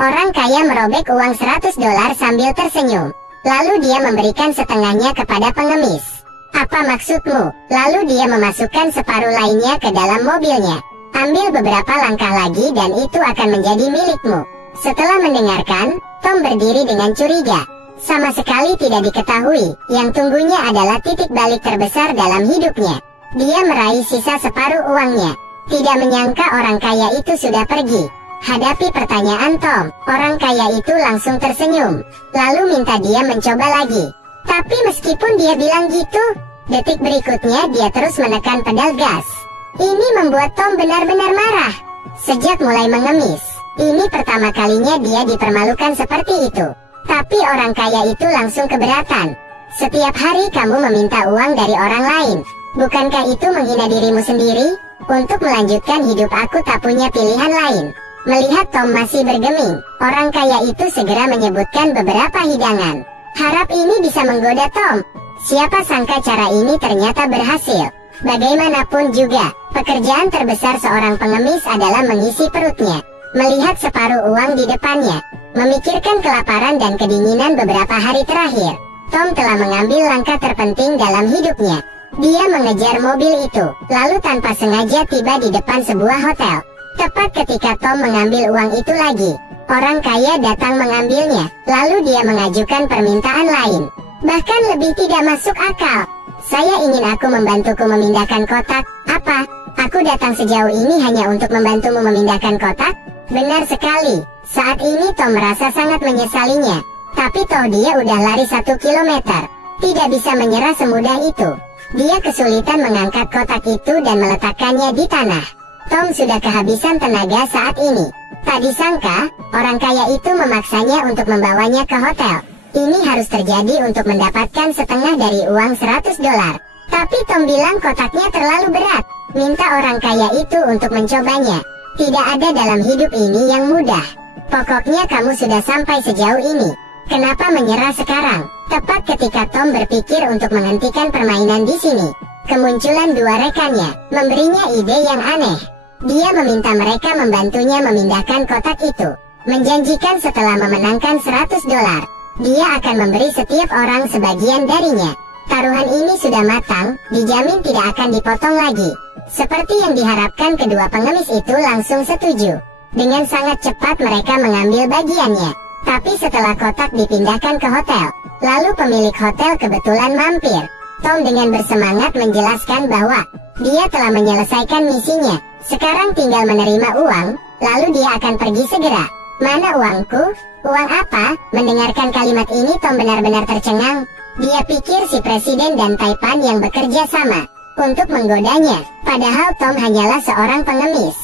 Orang kaya merobek uang 100 dolar sambil tersenyum. Lalu dia memberikan setengahnya kepada pengemis. Apa maksudmu? Lalu dia memasukkan separuh lainnya ke dalam mobilnya. Ambil beberapa langkah lagi dan itu akan menjadi milikmu. Setelah mendengarkan, Tom berdiri dengan curiga. Sama sekali tidak diketahui, yang tunggunya adalah titik balik terbesar dalam hidupnya. Dia meraih sisa separuh uangnya. Tidak menyangka orang kaya itu sudah pergi. Hadapi pertanyaan Tom, orang kaya itu langsung tersenyum. Lalu minta dia mencoba lagi. Tapi meskipun dia bilang gitu, detik berikutnya dia terus menekan pedal gas. Ini membuat Tom benar-benar marah. Sejak mulai mengemis, ini pertama kalinya dia dipermalukan seperti itu. Tapi orang kaya itu langsung keberatan. Setiap hari kamu meminta uang dari orang lain. Bukankah itu menghina dirimu sendiri? Untuk melanjutkan hidup aku tak punya pilihan lain. Melihat Tom masih bergeming, orang kaya itu segera menyebutkan beberapa hidangan. Harap ini bisa menggoda Tom. Siapa sangka cara ini ternyata berhasil. Bagaimanapun juga, pekerjaan terbesar seorang pengemis adalah mengisi perutnya. Melihat separuh uang di depannya, memikirkan kelaparan dan kedinginan beberapa hari terakhir, Tom telah mengambil langkah terpenting dalam hidupnya. Dia mengejar mobil itu, lalu tanpa sengaja tiba di depan sebuah hotel. Tepat ketika Tom mengambil uang itu lagi, orang kaya datang mengambilnya, lalu dia mengajukan permintaan lain. Bahkan lebih tidak masuk akal. Saya ingin aku membantuku memindahkan kotak. Apa? Aku datang sejauh ini hanya untuk membantumu memindahkan kotak? Benar sekali. Saat ini Tom merasa sangat menyesalinya. Tapi toh dia udah lari 1 kilometer. Tidak bisa menyerah semudah itu. Dia kesulitan mengangkat kotak itu dan meletakkannya di tanah. Tom sudah kehabisan tenaga saat ini. Tak disangka, orang kaya itu memaksanya untuk membawanya ke hotel. Ini harus terjadi untuk mendapatkan setengah dari uang 100 dolar. Tapi Tom bilang kotaknya terlalu berat. Minta orang kaya itu untuk mencobanya. Tidak ada dalam hidup ini yang mudah. Pokoknya kamu sudah sampai sejauh ini. Kenapa menyerah sekarang? Tepat ketika Tom berpikir untuk menghentikan permainan di sini, kemunculan dua rekannya, memberinya ide yang aneh. Dia meminta mereka membantunya memindahkan kotak itu. Menjanjikan setelah memenangkan 100 dolar, dia akan memberi setiap orang sebagian darinya. Taruhan ini sudah matang, dijamin tidak akan dipotong lagi. Seperti yang diharapkan, kedua pengemis itu langsung setuju. Dengan sangat cepat mereka mengambil bagiannya. Tapi setelah kotak dipindahkan ke hotel, lalu pemilik hotel kebetulan mampir. Tom dengan bersemangat menjelaskan bahwa dia telah menyelesaikan misinya. Sekarang tinggal menerima uang, lalu dia akan pergi segera. Mana uangku? Uang apa? Mendengarkan kalimat ini Tom benar-benar tercengang. Dia pikir si presiden dan Taipan yang bekerja sama untuk menggodanya. Padahal Tom hanyalah seorang pengemis.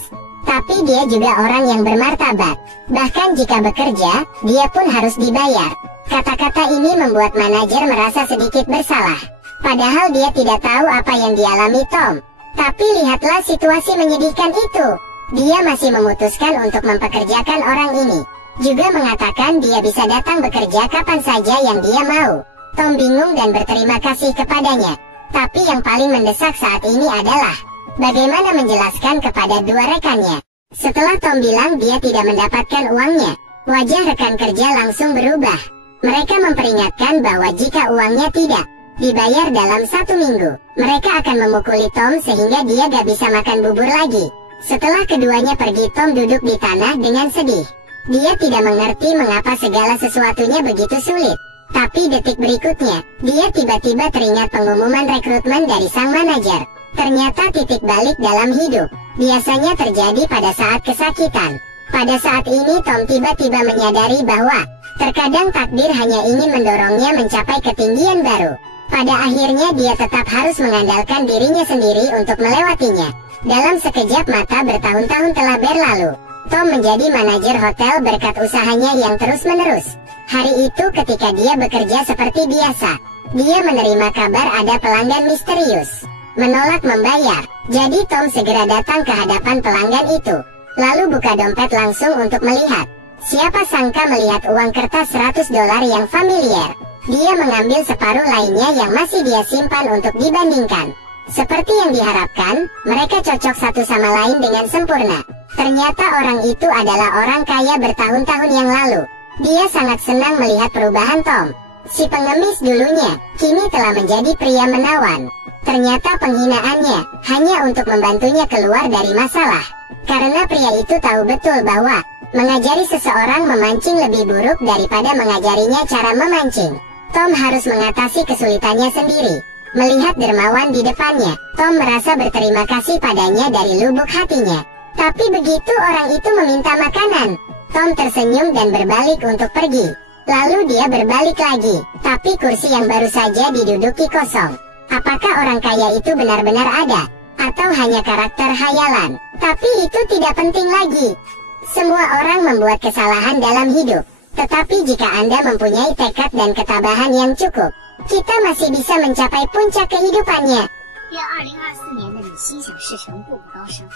Tapi dia juga orang yang bermartabat. Bahkan jika bekerja, dia pun harus dibayar. Kata-kata ini membuat manajer merasa sedikit bersalah. Padahal dia tidak tahu apa yang dialami Tom. Tapi lihatlah situasi menyedihkan itu. Dia masih memutuskan untuk mempekerjakan orang ini. Juga mengatakan dia bisa datang bekerja kapan saja yang dia mau. Tom bingung dan berterima kasih kepadanya. Tapi yang paling mendesak saat ini adalah bagaimana menjelaskan kepada dua rekannya. Setelah Tom bilang dia tidak mendapatkan uangnya, wajah rekan kerja langsung berubah. Mereka memperingatkan bahwa jika uangnya tidak dibayar dalam 1 minggu, mereka akan memukuli Tom sehingga dia gak bisa makan bubur lagi. Setelah keduanya pergi, Tom duduk di tanah dengan sedih. Dia tidak mengerti mengapa segala sesuatunya begitu sulit. Tapi detik berikutnya, dia tiba-tiba teringat pengumuman rekrutmen dari sang manajer. Ternyata titik balik dalam hidup biasanya terjadi pada saat kesakitan. Pada saat ini Tom tiba-tiba menyadari bahwa terkadang takdir hanya ingin mendorongnya mencapai ketinggian baru. Pada akhirnya dia tetap harus mengandalkan dirinya sendiri untuk melewatinya. Dalam sekejap mata bertahun-tahun telah berlalu. Tom menjadi manajer hotel berkat usahanya yang terus-menerus. Hari itu ketika dia bekerja seperti biasa, dia menerima kabar ada pelanggan misterius menolak membayar. Jadi Tom segera datang ke hadapan pelanggan itu, lalu buka dompet langsung untuk melihat. Siapa sangka melihat uang kertas 100 dolar yang familiar. Dia mengambil separuh lainnya yang masih dia simpan untuk dibandingkan. Seperti yang diharapkan, mereka cocok satu sama lain dengan sempurna. Ternyata orang itu adalah orang kaya bertahun-tahun yang lalu. Dia sangat senang melihat perubahan Tom. Si pengemis dulunya, kini telah menjadi pria menawan. Ternyata penghinaannya hanya untuk membantunya keluar dari masalah. Karena pria itu tahu betul bahwa mengajari seseorang memancing lebih buruk daripada mengajarinya cara memancing. Tom harus mengatasi kesulitannya sendiri. Melihat dermawan di depannya, Tom merasa berterima kasih padanya dari lubuk hatinya. Tapi begitu orang itu meminta makanan, Tom tersenyum dan berbalik untuk pergi. Lalu dia berbalik lagi, tapi kursi yang baru saja diduduki kosong. Apakah orang kaya itu benar-benar ada? Atau hanya karakter hayalan? Tapi itu tidak penting lagi. Semua orang membuat kesalahan dalam hidup. Tetapi jika Anda mempunyai tekad dan ketabahan yang cukup, kita masih bisa mencapai puncak kehidupannya.愿2024年的你心想事成，步步高升。